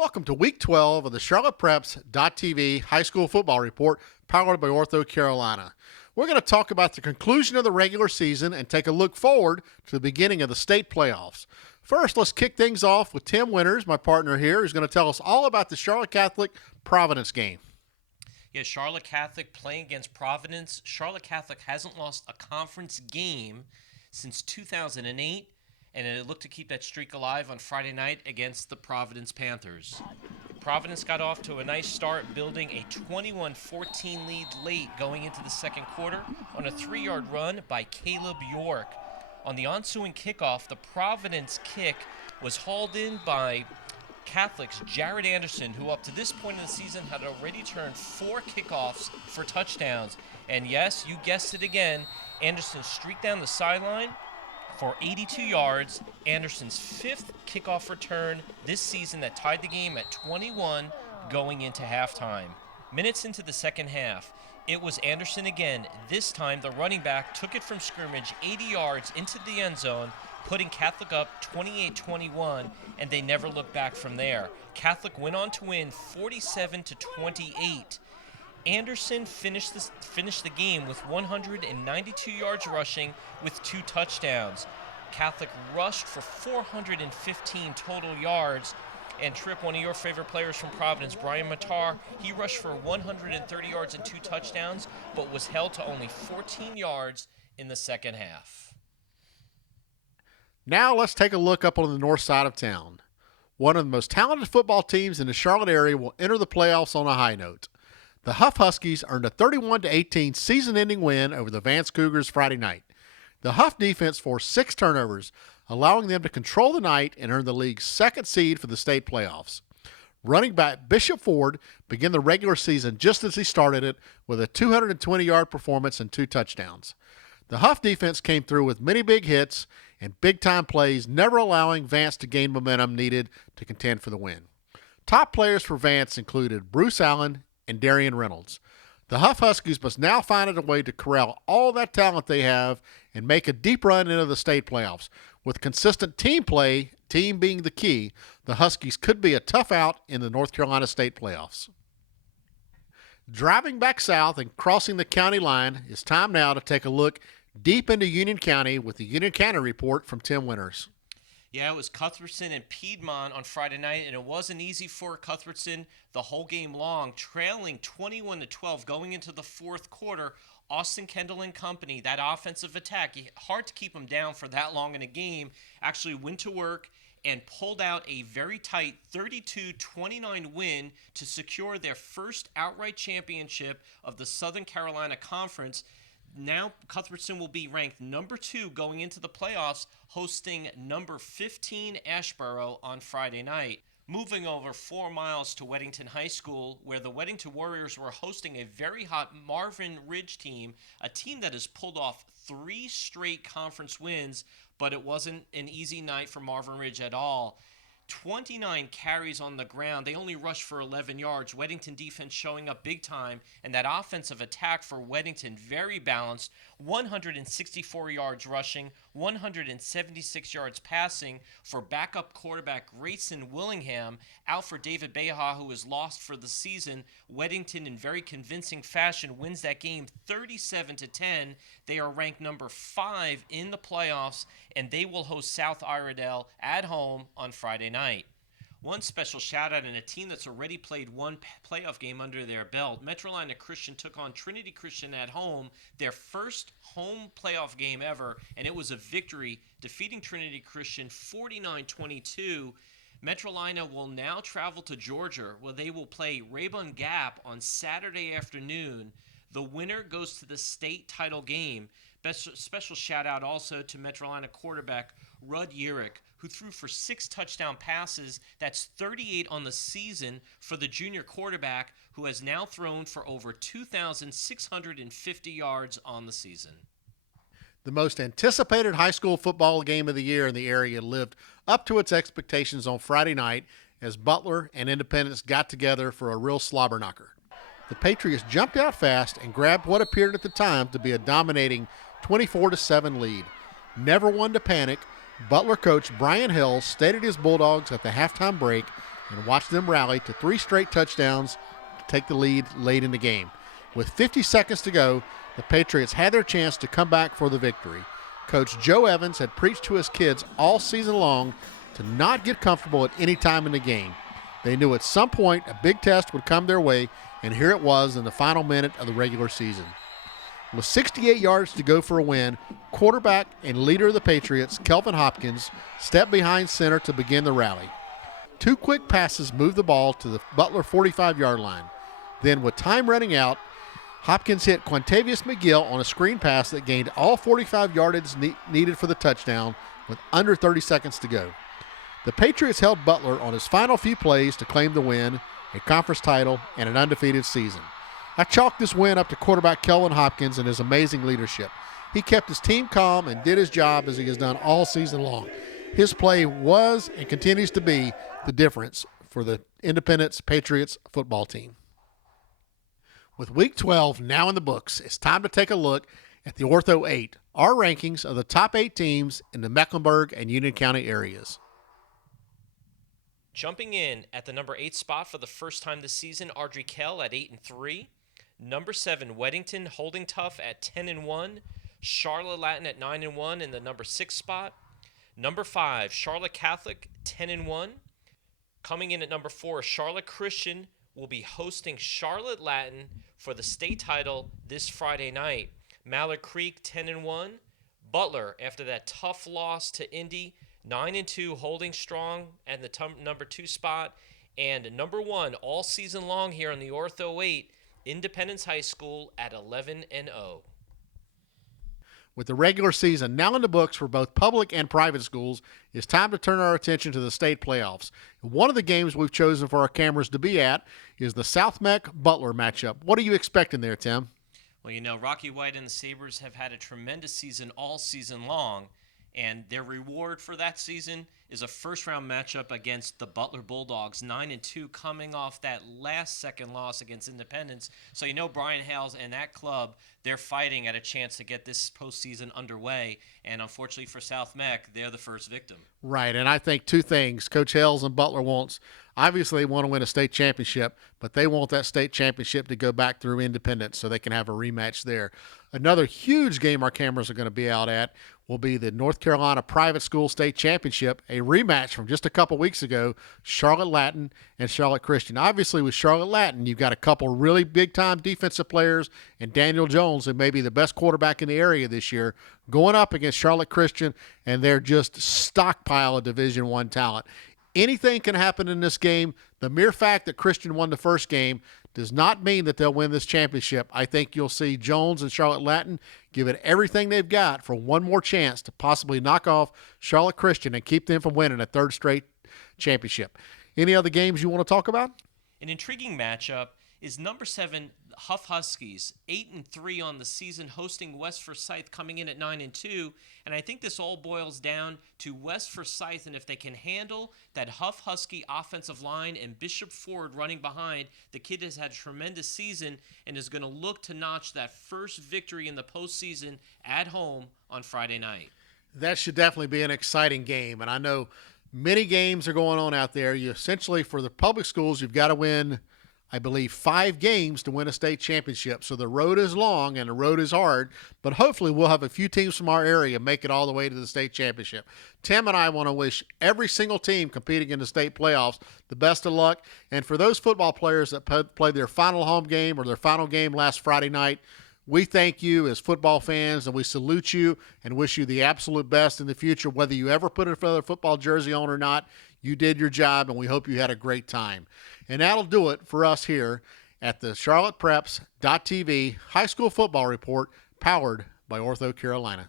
Welcome to Week 12 of the CharlottePreps.tv High School Football Report, powered by Ortho Carolina. We're going to talk about the conclusion of the regular season and take a look forward to the beginning of the state playoffs. First, let's kick things off with Tim Winters, my partner here, who's going to tell us all about the Charlotte Catholic Providence game. Yeah, Charlotte Catholic playing against Providence. Charlotte Catholic hasn't lost a conference game since 2008, and it looked to keep that streak alive on Friday night against the Providence Panthers. Providence got off to a nice start, building a 21-14 lead late going into the second quarter on a 3-yard run by Caleb York. On the ensuing kickoff, the Providence kick was hauled in by Catholic's Jared Anderson, who up to this point in the season had already turned 4 kickoffs for touchdowns. And yes, you guessed it again, Anderson streaked down the sideline for 82 yards, Anderson's 5th kickoff return this season that tied the game at 21 going into halftime. Minutes into the second half, it was Anderson again. This time, the running back took it from scrimmage 80 yards into the end zone, putting Catholic up 28-21, and they never looked back from there. Catholic went on to win 47-28. Anderson finished the game with 192 yards rushing with 2 touchdowns. Catholic rushed for 415 total yards. And Tripp, one of your favorite players from Providence, Brian Matar, he rushed for 130 yards and 2 touchdowns, but was held to only 14 yards in the second half. Now let's take a look up on the north side of town. One of the most talented football teams in the Charlotte area will enter the playoffs on a high note. The Huff Huskies earned a 31-18 season-ending win over the Vance Cougars Friday night. The Huff defense forced 6 turnovers, allowing them to control the night and earn the league's 2nd seed for the state playoffs. Running back Bishop Ford began the regular season just as he started it with a 220-yard performance and 2 touchdowns. The Huff defense came through with many big hits and big-time plays, never allowing Vance to gain momentum needed to contend for the win. Top players for Vance included Bruce Allen and Darian Reynolds. The Huff Huskies must now find a way to corral all that talent they have and make a deep run into the state playoffs. With consistent team play, team being the key, the Huskies could be a tough out in the North Carolina state playoffs. Driving back south and crossing the county line, it's time now to take a look deep into Union County with the Union County Report from Tim Winters. Yeah, it was Cuthbertson and Piedmont on Friday night, and it wasn't easy for Cuthbertson the whole game long, trailing 21-12 going into the fourth quarter. Austin Kendall and company, that offensive attack, hard to keep them down for that long in a game, actually went to work and pulled out a very tight 32-29 win to secure their first outright championship of the Southern Carolina Conference. Now Cuthbertson will be ranked number 2 going into the playoffs, hosting number 15 Ashboro on Friday night. Moving over 4 miles to Weddington High School, where the Weddington Warriors were hosting a very hot Marvin Ridge team, a team that has pulled off 3 straight conference wins, but it wasn't an easy night for Marvin Ridge at all. 29 carries on the ground. They only rushed for 11 yards. Weddington defense showing up big time, and that offensive attack for Weddington very balanced. 164 yards rushing, 176 yards passing for backup quarterback Grayson Willingham. Out for David Beha, who is lost for the season. Weddington, in very convincing fashion, wins that game 37-10. They are ranked number 5 in the playoffs, and they will host South Iredell at home on Friday night. One special shout out, and a team that's already played one playoff game under their belt. Metrolina Christian took on Trinity Christian at home, their first home playoff game ever, and it was a victory, defeating Trinity Christian 49-22. Metrolina will now travel to Georgia, where they will play Rayburn Gap on Saturday afternoon. The winner goes to the state title game. Special shout out also to Metrolina quarterback Rudd Yerrick, who threw for 6 touchdown passes. That's 38 on the season for the junior quarterback, who has now thrown for over 2,650 yards on the season. The most anticipated high school football game of the year in the area lived up to its expectations on Friday night as Butler and Independence got together for a real slobber knocker. The Patriots jumped out fast and grabbed what appeared at the time to be a dominating 24-7 lead. Never one to panic, Butler coach Brian Hill stated his Bulldogs at the halftime break and watched them rally to 3 straight touchdowns to take the lead late in the game. With 50 seconds to go, the Patriots had their chance to come back for the victory. Coach Joe Evans had preached to his kids all season long to not get comfortable at any time in the game. They knew at some point a big test would come their way, and here it was in the final minute of the regular season. With 68 yards to go for a win, quarterback and leader of the Patriots, Kelvin Hopkins, stepped behind center to begin the rally. 2 quick passes moved the ball to the Butler 45-yard line. Then, with time running out, Hopkins hit Quintavious McGill on a screen pass that gained all 45 yardage needed for the touchdown with under 30 seconds to go. The Patriots held Butler on his final few plays to claim the win, a conference title, and an undefeated season. I chalk this win up to quarterback Kelvin Hopkins and his amazing leadership. He kept his team calm and did his job as he has done all season long. His play was and continues to be the difference for the Independence Patriots football team. With Week 12 now in the books, it's time to take a look at the Ortho 8, our rankings of the top 8 teams in the Mecklenburg and Union County areas. Jumping in at the number 8 spot for the first time this season, Ardrey Kell at 8-3. Number 7, Weddington holding tough at 10-1. Charlotte Latin at 9-1 in the number 6 spot. Number 5, Charlotte Catholic 10-1. Coming in at number 4, Charlotte Christian will be hosting Charlotte Latin for the state title this Friday night. Mallard Creek 10-1. Butler, after that tough loss to Indy, 9-2, holding strong at the number 2 spot. And number 1 all season long here on the Ortho 8, Independence High School at 11-0. With the regular season now in the books for both public and private schools, it's time to turn our attention to the state playoffs. One of the games we've chosen for our cameras to be at is the South Meck Butler matchup. What are you expecting there, Tim? Well, you know, Rocky White and the Sabres have had a tremendous season all season long, and their reward for that season is a first-round matchup against the Butler Bulldogs, 9-2, coming off that last-second loss against Independence. So you know Brian Hales and that club, they're fighting at a chance to get this postseason underway, and unfortunately for South Meck, they're the first victim. Right, and I think 2 things. Coach Hales and Butler obviously want to win a state championship, but they want that state championship to go back through Independence so they can have a rematch there. Another huge game our cameras are going to be out at will be the North Carolina Private School State Championship, a rematch from just a couple weeks ago, Charlotte Latin and Charlotte Christian. Obviously, with Charlotte Latin, you've got a couple really big-time defensive players, and Daniel Jones, who may be the best quarterback in the area this year, going up against Charlotte Christian, and they're just stockpile of Division I talent. Anything can happen in this game. The mere fact that Christian won the first game does not mean that they'll win this championship. I think you'll see Jones and Charlotte Latin give it everything they've got for one more chance to possibly knock off Charlotte Christian and keep them from winning a 3rd straight championship. Any other games you want to talk about? An intriguing matchup is number 7, Huff Huskies, 8-3 on the season, hosting West Forsyth, coming in at 9-2. And I think this all boils down to West Forsyth, and if they can handle that Huff Husky offensive line and Bishop Ford running behind, the kid has had a tremendous season and is going to look to notch that first victory in the postseason at home on Friday night. That should definitely be an exciting game, and I know many games are going on out there. You essentially, for the public schools, you've got to win, I believe, 5 games to win a state championship. So the road is long and the road is hard, but hopefully we'll have a few teams from our area make it all the way to the state championship. Tim and I want to wish every single team competing in the state playoffs the best of luck. And for those football players that played their final home game or their final game last Friday night, we thank you as football fans, and we salute you and wish you the absolute best in the future. Whether you ever put another football jersey on or not, you did your job, and we hope you had a great time. And that'll do it for us here at the CharlottePreps.tv High School Football Report, powered by Ortho Carolina.